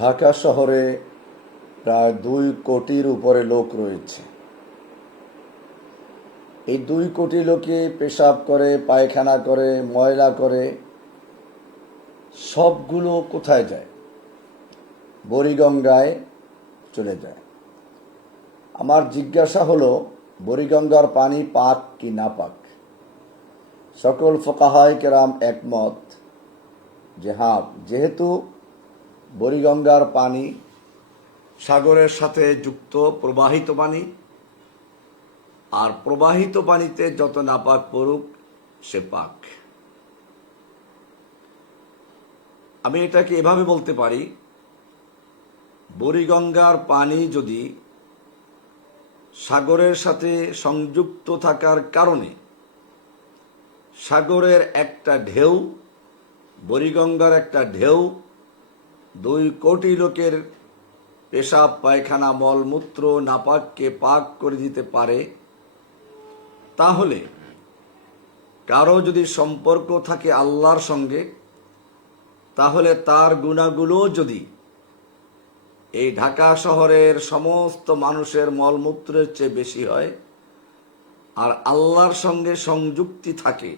ঢাকা শহরে প্রায় দুই কোটির উপরে লোক রয়েছে। এই দুই কোটি লোকে পেশাব করে, পায়খানা করে, ময়লা করে, সবগুলো কোথায় যায়? বরিগঙ্গায় চলে যায়। আমার জিজ্ঞাসা হলো বরিগঙ্গার পানি পাক কি না পাক? সকল ফোকাহায় কেরাম একমত যে হ্যাঁ যেহেতু বরিগঙ্গার পানি, সাগরের সাথে যুক্ত প্রবাহিত পানি, আর প্রবাহিত পানিতে যত নাপাক পড়ুক, সে পাক। আমি এটাকে এভাবে বলতে পারি বুড়িগঙ্গার পানি যদি সাগরের সাথে সংযুক্ত থাকার কারণে সাগরের একটা ঢেউ বুড়িগঙ্গার একটা ঢেউ দুই কোটি লোকের পেশাব, পায়খানা, মলমূত্র নাপাককে পাক করে দিতে পারে, তাহলে কারও যদি সম্পর্ক থাকে আল্লাহর সঙ্গে, তাহলে তার গুণাগুলো যদি এই ঢাকা শহরের সমস্ত মানুষের মলমূত্রের চেয়ে বেশি হয়, আর আল্লাহর সঙ্গে সংযুক্তি থাকে,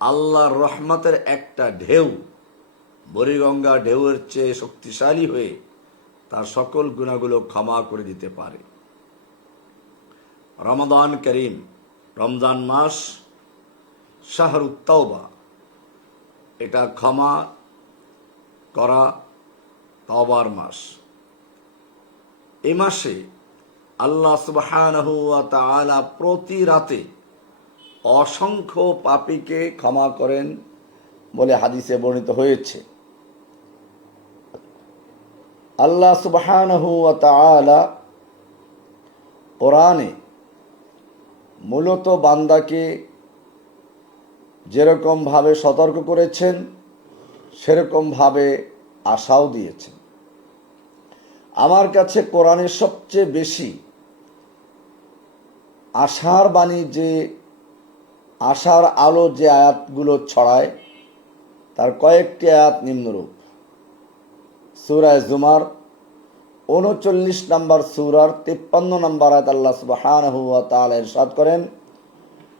আল্লাহর রহমতের একটা ঢেউ বরিগঙ্গা ঢেউয়ের চেয়ে শক্তিশালী হয়ে তার সকল গুণাগুলো ক্ষমা করে দিতে পারে। রমাদান করিম, রমজান মাস শাহরুত্তাওবা এটা ক্ষমা করা তবার মাস। এ মাসে আল্লাহ ওয়া প্রতি রাতে অসংখ্য পাপীকে ক্ষমা করেন বলে হাদিসে বর্ণিত হয়েছে। আল্লাহ সুবহানাহু কোরআনে মূলত বান্দাকে যেরকমভাবে সতর্ক করেছেন সেরকমভাবে আশাও দিয়েছেন। আমার কাছে কোরআনের সবচেয়ে বেশি আশার বাণী যে, আশার আলো যে আয়াতগুলো ছড়ায়, তার কয়েকটি আয়াত নিম্নরূপ। সুরায় জুমার উনচল্লিশ নম্বর সুরার তিপ্পান্ন নম্বর আয়াত আল্লাহ সুবহানাহু ওয়া তাআলা ইরশাদ করেন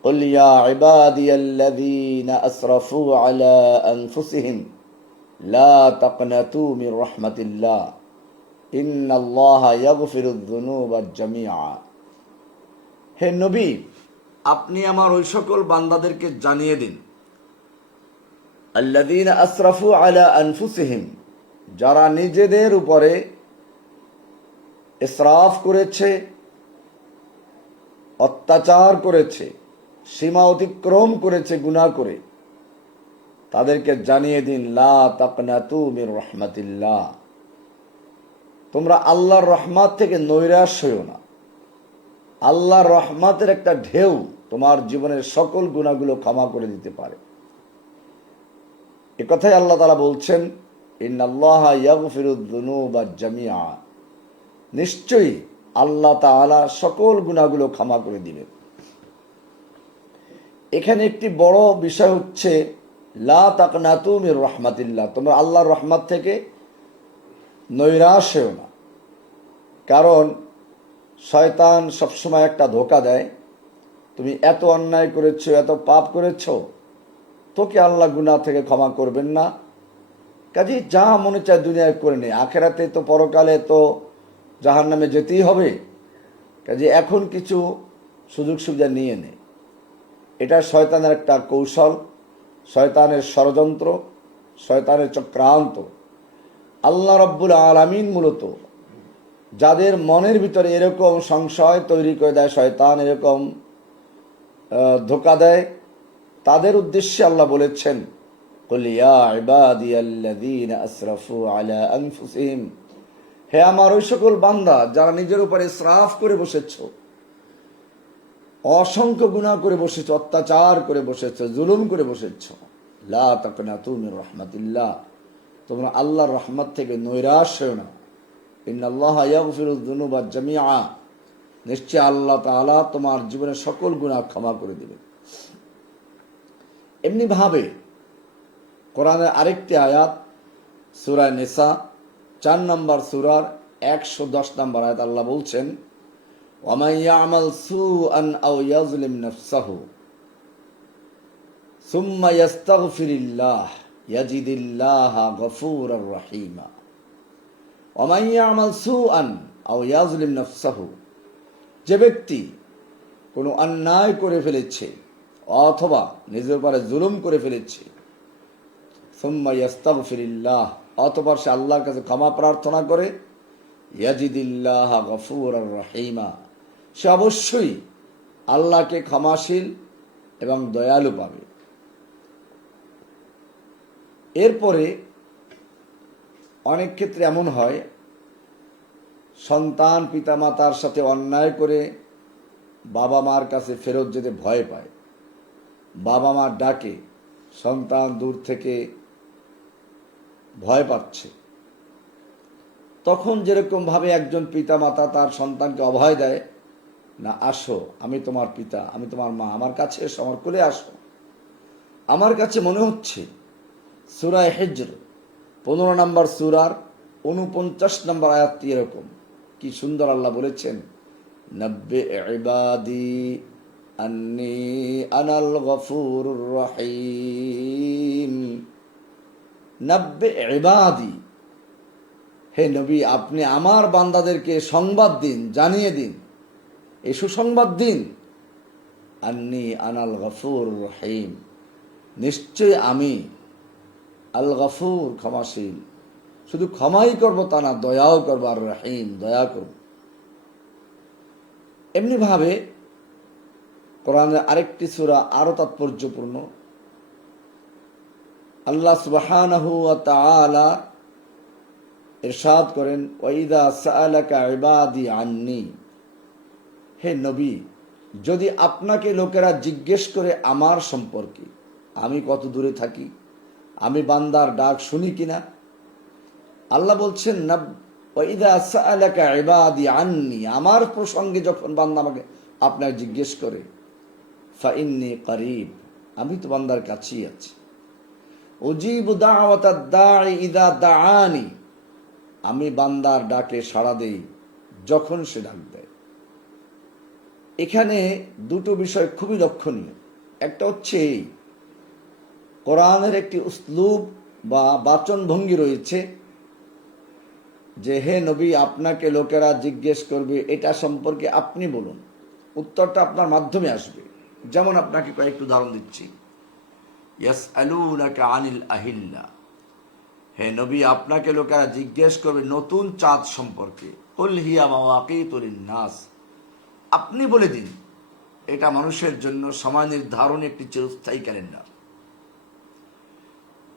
قل يا عبادي الذين أسرفوا على أنفسهم لا تقنطوا من رحمة الله إن الله يغفر الذنوب جميعا হে নবী আপনি আমার ওই সকল বান্দাদেরকে জানিয়ে দিন আল্লাযীনা আসরাফু আলা আনফুসিহিম যারা নিজেদের উপরে ইসরাফ করেছে, অত্যাচার করেছে, সীমা অতিক্রম করেছে, গুনাহ করে। তাদেরকে জানিয়ে দিন, লা তোমরা আল্লাহর রহমাত থেকে নৈরাশ হইও না। আল্লাহর রহমাতের একটা ঢেউ তোমার জীবনের সকল গুণাগুলো ক্ষমা করে দিতে পারে। এ কথাই আল্লাহ তারা বলছেন, ইন্নাল্লাহ ইয়াগফিরুদ্দুনুবা জামিয়া নিশ্চয়ই আল্লাহ তাআলা সকল গুণাগুলো ক্ষমা করে দিবেন এখানে একটি বড় বিষয় হচ্ছে, লা তাকনাতু মির রহমাতিল্লাহ। তোমরা আল্লাহর রহমত থেকে নৈরাশ হও না। কারণ শয়তান সবসময় একটা ধোকা দেয়, তুমি এত অন্যায় করেছ, এত পাপ করেছ, তোকে আল্লাহ গুনাহ থেকে ক্ষমা করবেন না। কাজে যা মনে চায় দুনিয়ায় করে নে। আখেরাতে তো, পরকালে তো জাহার নামে যেতেই হবে। কাজে এখন কিছু সুযোগ সুবিধা নিয়ে নে। এটা শয়তানের একটা কৌশল, শয়তানের ষড়যন্ত্র, শয়তানের চক্রান্ত। আল্লাহ রব্বুল আলামিন মূলত যাদের মনের ভিতরে এরকম সংশয় তৈরি করে দেয়, শয়তান এরকম ধোকা দেয়, তাদের উদ্দেশ্যে আল্লাহ বলেছেন কলিয়া ইবাদিয়াল্লাযীনা আলা আনফুসিহিম। হে আমার ওই সকল বান্দা, যারা নিজের উপরে ইসরাফ করে বসেছ, অসংখ্য গুণা করে বসেছ, অত্যাচার করে বসেছ, জুলুম করে বসেছ, লা তুমি রহমাতিল্লাহ। তোমরা আল্লাহর রহমত থেকে নৈরাশ হও না। যুনুবা জামিআ। নিশ্চয় আল্লাহ তাআলা তোমার জীবনের সকল গুনাহ ক্ষমা করে দিবেন এমনি ভাবে কোরআনের আরেকটি আয়াত, সূরা নিসা চার নম্বর সুরার একশো দশ নম্বর আয়াত আল্লাহ বলছেন সু আন সু আন আউ ইয়াজলিম নফসাহু যে ব্যক্তি কোনো অন্যায় করে ফেলেছে অথবা নিজের উপরে জুলুম করে ফেলেছে সুম্মা ইয়াস্তাগফিরিল্লাহ, অতঃপর সে আল্লাহর কাছে ক্ষমা প্রার্থনা করে, ইয়াজিদিল্লাহ গফুর রহিমা। সে অবশ্যই আল্লাহকে ক্ষমাশীল এবং দয়ালু পাবে। এরপরে অনেক ক্ষেত্রে এমন হয়, সন্তান পিতামাতার সাথে অন্যায় করে বাবা মার কাছে ফেরত যেতে ভয় পায়। বাবা মার ডাকে, সন্তান দূর থেকে ভয় পাচ্ছে। তখন যেরকম ভাবে একজন পিতা মাতা তার সন্তানকে অভয় দেয়, না, আসো, আমি তোমার পিতা, আমি তোমার মা, আমার কাছে এসো, আমার কোলে আসো। আমার কাছে মনে হচ্ছে সুরায় হেজর, পনেরো নম্বর সুরার উনপঞ্চাশ নম্বর আয়াতটি এরকম। কি সুন্দর আল্লাহ বলেছেন, নব্বে এবাদি আন্নি আনাল গফুর রহিম। নব্বে এবাদি হে নবী, আপনি আমার বান্দাদেরকে সংবাদ দিন, জানিয়ে দিন। এই সুসংবাদ দিন। আন্নি আনাল গফুর রহিম। নিশ্চয় আমি আল গফুর ক্ষমাশীল। শুধু ক্ষমাই করব তা না, দয়াও করব আর রহিম, দয়া করব। এমনিভাবে কোরআনের আরেকটি সুরা আরও তাৎপর্যপূর্ণ। আল্লাহ সুবহানাহু ওয়া তাআলা ইরশাদ করেন, ওয়াইদা সাআলাকা ইবাদি আন্নি। হে নবী, যদি আপনাকে লোকেরা জিজ্ঞেস করে আমার সম্পর্কে, আমি কত দূরে থাকি? আমি বান্দার ডাক শুনি কিনা? আল্লাহ বলছেন না ওয়াইদা সাআলাকা ইবাদি আন্নি। আমার প্রসঙ্গে যখন বান্দা আমাকে আপনাকে জিজ্ঞেস করে ফাইন্নি করিব, আমি তো বান্দার কাছেই আছি। উজিব দাওয়াতাদ দাঈ ইদা দাআনি। আমি বান্দার ডাকে সাড়া দেই যখন সে ডাক দেয়। এখানে দুটো বিষয় খুবই লক্ষণীয়। একটা হচ্ছে এই, কোরআনের একটি উসলুব বা বাচন ভঙ্গি রয়েছে যে, হে নবী, আপনাকে লোকেরা জিজ্ঞেস করবে, এটা সম্পর্কে আপনি বলুন। উত্তরটা আপনার মাধ্যমে আসবে। যেমন আপনাকে কয়েকটি উদাহরণ দিচ্ছি। ইয়াস আনিল আহিল্লা। হে নবী, আপনাকে লোকেরা জিজ্ঞেস করবে নতুন চাঁদ সম্পর্কে। মাওয়াকিতুল নাস আপনি বলে দিন, এটা মানুষের জন্য সময় নির্ধারণ একটি চিরস্থায়ী ক্যালেন্ডার।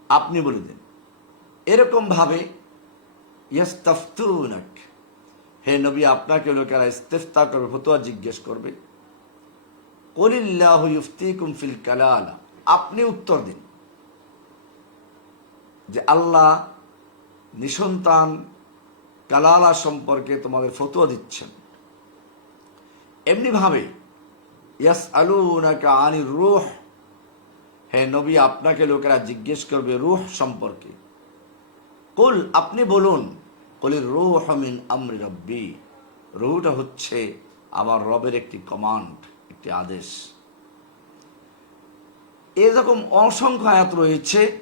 আপনি বলে দিন, এরকম ভাবে ইয়াস্তাফতুনাক হে নবী, আপনাকে লোকেরা ইস্তেফতা করবে, ফতোয়া জিজ্ঞেস করবে। কলিল্লাহু ইফতিকুম ফিল কালালা। আপনি উত্তর দিন। যে আল্লাহ নিসন্তান কালালা সম্পর্কে তোমাদের ফতোয়া দিচ্ছেন। এমনিভাবে ইয়াস আলু আনির রুহ। হে নবী, আপনাকে লোকেরা জিজ্ঞেস করবে রুহ সম্পর্কে। কুল, আপনি বলুন, কলির রুহ মিন আমরি রব্বি। রুহটা হচ্ছে আমার রবের একটি কমান্ড একটি আদেশ। এরকম অসংখ্য আয়াত রয়েছে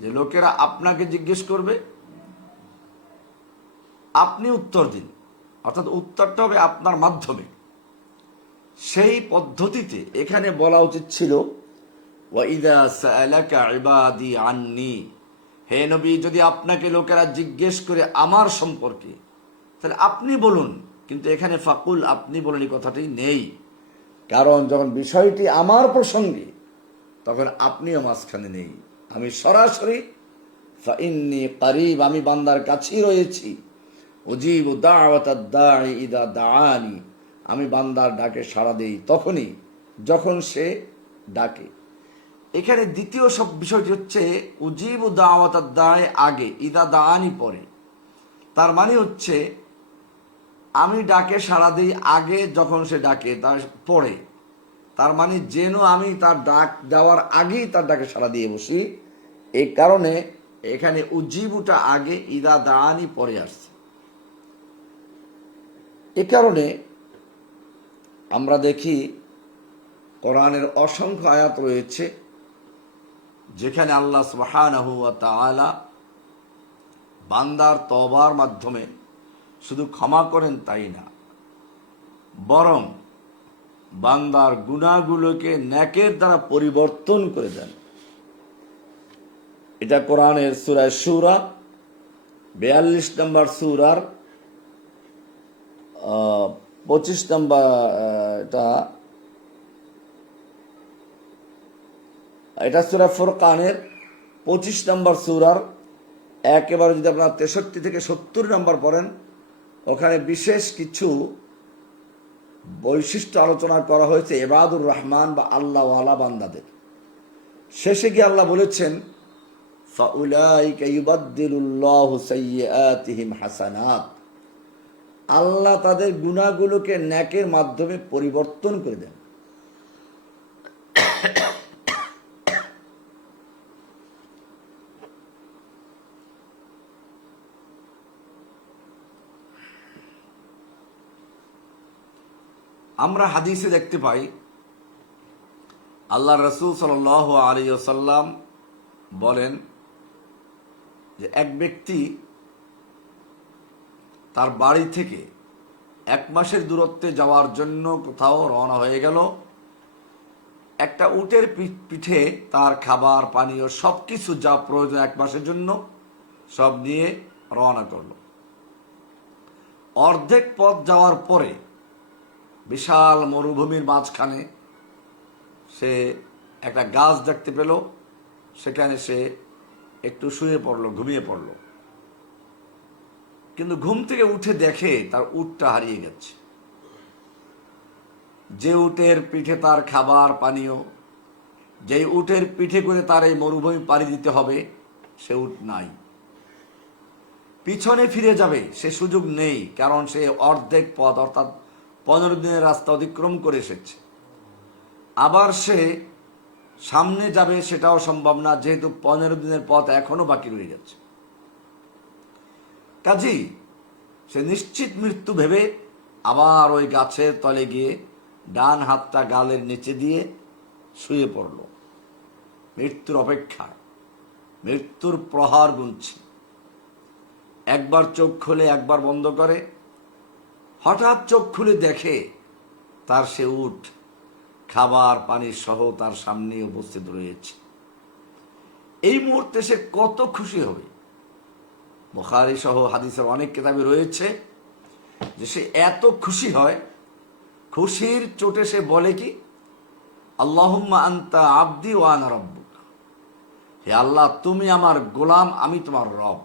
যে লোকেরা আপনাকে জিজ্ঞেস করবে, আপনি উত্তর দিন। অর্থাৎ উত্তরটা হবে আপনার মাধ্যমে। সেই পদ্ধতিতে এখানে বলা উচিত ছিল আন্নি। হে নবী, যদি আপনাকে লোকেরা জিজ্ঞেস করে আমার সম্পর্কে, তাহলে আপনি বলুন। কিন্তু এখানে ফাকুল, আপনি বলেন এই কথাটি নেই। কারণ যখন বিষয়টি আমার প্রসঙ্গে তখন আপনিও মাঝখানে নেই। আমি সরাসরি, ফাইন্নি কারিব, আমি বান্দার কাছেই রয়েছি। দাঈ ইদা দাআনি। আমি বান্দার ডাকে সাড়া দেই তখনই, যখন সে ডাকে। এখানে দ্বিতীয় সব বিষয়টি হচ্ছে, উজিব দাওয়াতাদ দায় আগে, ইদা দাআনি পরে। তার মানে হচ্ছে, আমি ডাকে সাড়া দিই আগে যখন সে ডাকে, তার পরে। তার মানে যেন আমি তার ডাক দেওয়ার আগেই তার ডাকে সাড়া দিয়ে বসি। এই কারণে এখানে উজ্জিবুটা আগে ইদা দানি পরে আসছে। এ কারণে আমরা দেখি কোরআনের অসংখ্য আয়াত রয়েছে, যেখানে আল্লাহ সুবহানাহু বান্দার তবার মাধ্যমে শুধু ক্ষমা করেন তাই না, বরং বান্দার গুণাগুলোকে ন্যাকের দ্বারা পরিবর্তন করে দেন। এটা কোরআনের সুরায় সুরা বিয়াল্লিশ নম্বর সুরার পঁচিশ নম্বর এটা এটা সুরা ফুরকানের পঁচিশ নম্বর সুরার, একেবারে যদি আপনার তেষট্টি থেকে সত্তর নম্বর পড়েন, ওখানে বিশেষ কিছু বৈশিষ্ট্য আলোচনা করা হয়েছে এবাদুর রহমান বা আল্লাহ আলা বান্দাদের। শেষে গিয়ে আল্লাহ বলেছেন হাসানাত। আল্লাহ তাদের গুণাগুলোকে ন্যাকের মাধ্যমে পরিবর্তন করে দেন। আমরা হাদিসে দেখতে পাই আল্লাহ রসুল সাল আলী সাল্লাম বলেন যে এক ব্যক্তি তার বাড়ি থেকে এক মাসের দূরত্বে যাওয়ার জন্য কোথাও রওনা হয়ে গেল। একটা উটের পিঠে তার খাবার, পানীয় সব কিছু যা প্রয়োজন এক মাসের জন্য সব নিয়ে রওনা করল। অর্ধেক পথ যাওয়ার পরে বিশাল মরুভূমির মাঝখানে সে একটা গাছ দেখতে পেল, সেখানে সে একটু শুয়ে পড়ল, ঘুমিয়ে পড়ল। কিন্তু ঘুম থেকে উঠে দেখে তার উটটা হারিয়ে গেছে। যে উটের পিঠে তার খাবার, পানীয়, যেই উটের পিঠে করে তার এই মরুভূমি পাড়ি দিতে হবে, সে উট নাই। পিছনে ফিরে যাবে, সে সুযোগ নেই, কারণ সে অর্ধেক পথ, অর্থাৎ পনেরো দিনের রাস্তা অতিক্রম করে এসেছে। আবার সে সামনে যাবে সেটাও সম্ভব না, যেহেতু পনেরো দিনের পথ এখনও বাকি রয়ে যাচ্ছে। কাজী, সে নিশ্চিত মৃত্যু ভেবে আবার ওই গাছের তলে গিয়ে ডান হাতটা গালের নিচে দিয়ে শুয়ে পড়ল। মৃত্যুর অপেক্ষায়, মৃত্যুর প্রহার গুনছে। একবার চোখ খুলে, একবার বন্ধ করে হঠাৎ চোখ খুলে দেখে তার সে উঠ খাবার, পানি সহ তার সামনে উপস্থিত রয়েছে। এই মুহূর্তে সে কত খুশি হবে? বুখারি সহ হাদিসের অনেক কেতাবে রয়েছে যে সে এত খুশি হয়, খুশির চোটে সে বলে কি, আল্লাহুম্মা আন্তা আব্দি ওয়ান রব্বুক। হে আল্লাহ, তুমি আমার গোলাম, আমি তোমার রব।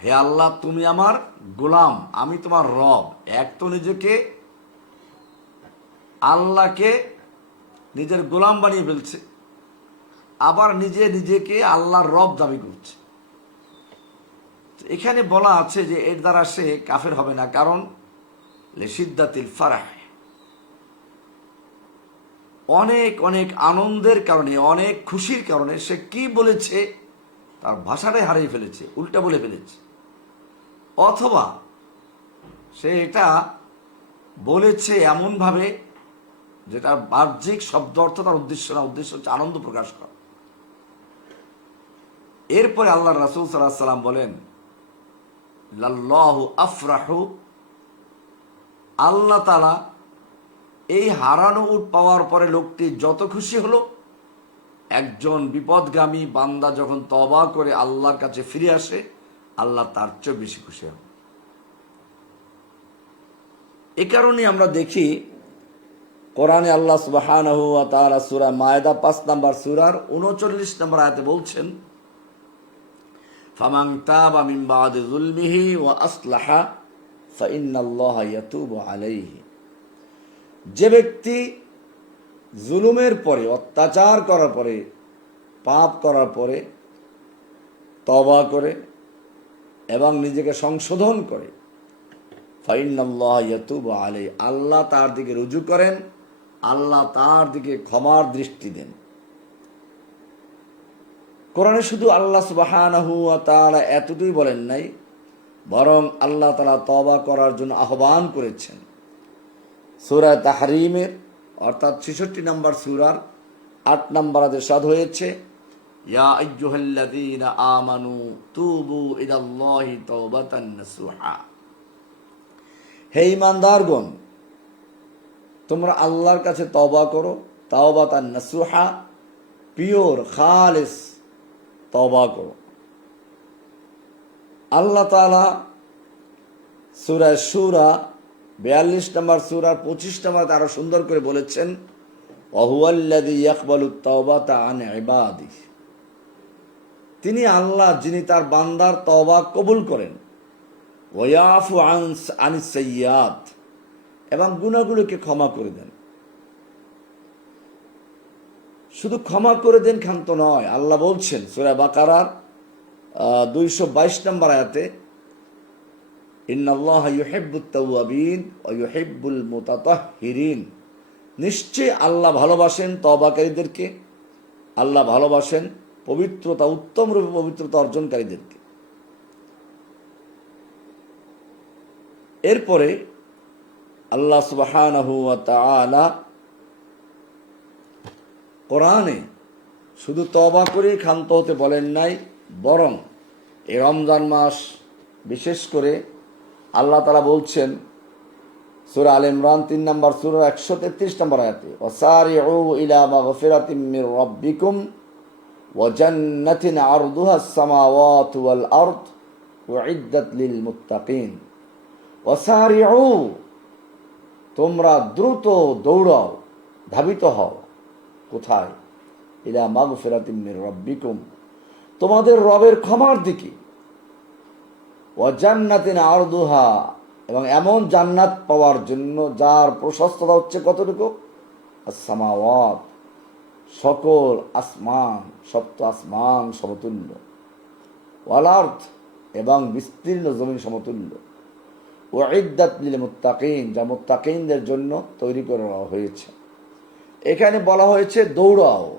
হে আল্লাহ, তুমি আমার গোলাম, আমি তোমার রব। এক তো নিজেকে, আল্লাহকে নিজের গোলাম বানিয়ে ফেলছে, আবার নিজে নিজেকে আল্লাহর রব দাবি করছে। এখানে বলা আছে যে এর দ্বারা সে কাফের হবে না, কারণ লেসিদ্দাতিল ফারাহ। অনেক অনেক আনন্দের কারণে, অনেক খুশির কারণে সে কি বলেছে, তার ভাষাটাই হারিয়ে ফেলেছে, উল্টা বলে ফেলেছে। অথবা সে এটা বলেছে এমনভাবে যেটা বাহ্যিক শব্দ অর্থ তার উদ্দেশ্য না, উদ্দেশ্য হচ্ছে আনন্দ প্রকাশ করা। এরপরে আল্লাহ রাসুল সাল্লাহ সাল্লাম বলেন, লাল্লাহু আফরাহু আল্লাহ তালা এই হারানো উট পাওয়ার পরে লোকটি যত খুশি হলো, একজন বিপদগামী বান্দা যখন তবা করে আল্লাহর কাছে ফিরে আসে আল্লাহ তার চেয়ে বেশি খুশি হন। এ কারণে আমরা দেখি, কোরআনে আল্লাহ সুবহানাহু ওয়া তাআলা সূরা মায়দা পাঁচ নাম্বার সুরার উনচল্লিশ নম্বর আয়াতে বলছেন মিন বাদি যুলমিহি ওয়া আসলাহা ফাইন্নাল্লাহা ইয়াতুবু আলাইহি। যে ব্যক্তি জুলুমের পরে, অত্যাচার করার পরে, পাপ করার পরে তবা করে এবং নিজেকে সংশোধন করে। ফাইনাল্লাহ ইয়াতুবু আল্লাহ তার দিকে রুজু করেন, আল্লাহ তার দিকে ক্ষমার দৃষ্টি দেন। কোরআনে শুধু আল্লাহ সুবাহানাহু তাআলা এতটুই বলেন নাই, বরং আল্লাহ তালা তবা করার জন্য আহ্বান করেছেন। সূরা তাহরিমের, অর্থাৎ ছেষট্টি নম্বর সুরার আট নম্বর আদেশাদ হয়েছে। ইয়া আইয়ুহাল্লাযীনা আমানু তোমরা আল্লাহর কাছে তবা করো তাওবাতান নাসুহা, পিওর, খালিস তবা করো। আল্লাহ তাআলা সূরা সূরা, বিয়াল্লিশ নম্বর সূরার পঁচিশ নম্বর আরও সুন্দর করে বলেছেন অহুয়াল্লাদি ইয়াকবালু তাওবাতা আন ইবাদিহি। তিনি আল্লাহ যিনি তার বান্দার তওবা কবুল করেন। ওয়াফু আনিস সৈয়াদ এবং গুণাগুলোকে ক্ষমা করে দেন। শুধু ক্ষমা করে দেন ক্ষান্ত নয়, আল্লাহ বলছেন, সুরা বাকারার দুইশো বাইশ নম্বর আয়াতে, ইন্নাল্লাহ ইউহিব্বুত তাওয়াবিন ওয়া ইউহিব্বুল মুতাতাহহিরিন। নিশ্চয় আল্লাহ ভালোবাসেন তওবাকারীদেরকে। আল্লাহ ভালোবাসেন পবিত্রতা উত্তম রূপে পবিত্রতা অর্জনকারীদেরকে। এরপরে আল্লাহ তাআলা কোরআনে শুধু তবা করে ক্ষান্ত হতে বলেন নাই, বরং এই রমজান মাস বিশেষ করে আল্লাহ তালা বলছেন, সুরা আল ইমরান তিন নম্বর, সুরা একশো তেত্রিশ নম্বর আয়াতে ওসারিউ ইলা মির রাব্বিকুম আরদুহা তোমরা দ্রুত দৌড়াও, ধাবিত হও। কোথায়? ইলা মাগু ফেরাতিমের রব্বিকুম। তোমাদের রবের ক্ষমার দিকে। ওয়াজান্নাতিন আরদুহা, এবং এমন জান্নাত পাওয়ার জন্য যার প্রশস্ততা হচ্ছে কতটুকু? সামাওয়াত সকল আসমান, সপ্ত আসমান সমতুল্য। ওয়ালার্থ এবং বিস্তীর্ণ জমিন সমতুল্য। ও ইদ্দাত লিল মুত্তাকিন যা মুত্তাকিনদের জন্য তৈরি করা হয়েছে। এখানে বলা হয়েছে, দৌড়াও,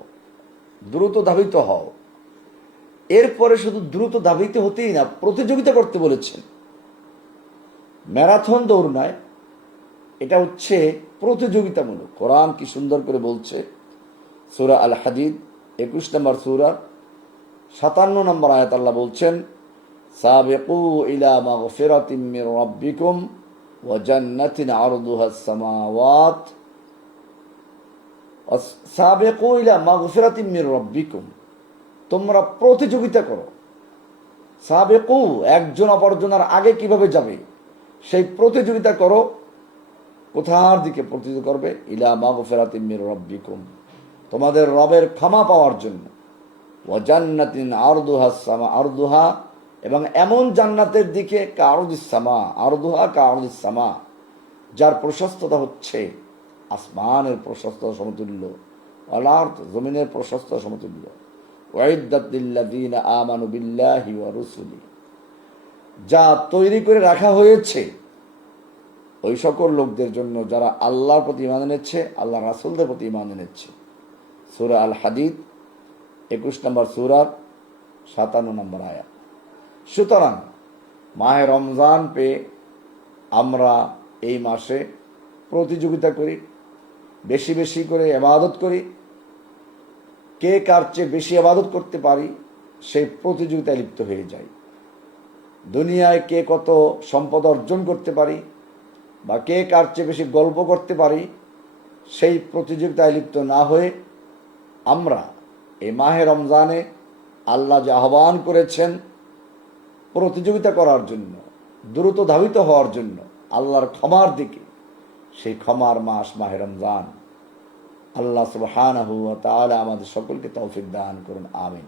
দ্রুত ধাবিত হও। এরপরে শুধু দ্রুত ধাবিত হতেই না, প্রতিযোগিতা করতে বলেছেন। ম্যারাথন দৌড় নয়, এটা হচ্ছে প্রতিযোগিতামূলক। কোরআন কি সুন্দর করে বলছে সুরা আল হাদিদ একুশ নম্বর সুরা, সাতান্ন নম্বর আয়াত আল্লাহ বলছেন, সাবেকু ইলা মাগফিরাতিম মির রাব্বিকুম ওয়া জান্নাতিন সামাওয়াত। সাবেকু ইলা মাগফিরাতিম মির রাব্বিকুম। তোমরা প্রতিযোগিতা করো। সাবেকু, একজন অপরজনের আগে কীভাবে যাবে, সেই প্রতিযোগিতা করো। কোথার দিকে প্রতিযোগিতা করবে? ইলা মাগফিরাতিম মির রাব্বিকুম। তোমাদের রবের ক্ষমা পাওয়ার জন্য। ওয়াজান্নাতিন আরদুহা সামা, আরদুহা, এবং এমন জান্নাতের দিকে কারুদিসামা আরদুহা কারুদিসামা যার প্রশস্ততা হচ্ছে আসমানের প্রশস্ততা সমতুল্য অলার্থ জমিনের প্রশস্ততা সমতুল্য। ওয়াইদাতিল্লাযীন আমানু বিল্লাহি ওয়া রুসুলি। যা তৈরি করে রাখা হয়েছে ওই সকল লোকদের জন্য যারা আল্লাহর প্রতি ইমান এনেছে আল্লাহ রাসুলদের প্রতি ইমান এনেছে। সুরা আল হাদিদ একুশ নম্বর সুরার সাতান্ন নম্বর আয়াত সুতরাং মাহে রমজান পেয়ে আমরা এই মাসে প্রতিযোগিতা করি, বেশি বেশি করে এবাদত করি। কে কার চেয়ে বেশি আবাদত করতে পারি, সেই প্রতিযোগিতায় লিপ্ত হয়ে যাই। দুনিয়ায় কে কত সম্পদ অর্জন করতে পারি বা কে কার চেয়ে বেশি গল্প করতে পারি, সেই প্রতিযোগিতায় লিপ্ত না হয়ে আমরা এই মাহে রমজানে আল্লাহ যে আহ্বান করেছেন প্রতিযোগিতা করার জন্য, দ্রুত ধাবিত হওয়ার জন্য, আল্লাহর ক্ষমার দিকে, সেই ক্ষমার মাস মাহে রমজান। আল্লাহ সুবহান তাহলে আমাদের সকলকে তৌফিক দান করুন, আমিন।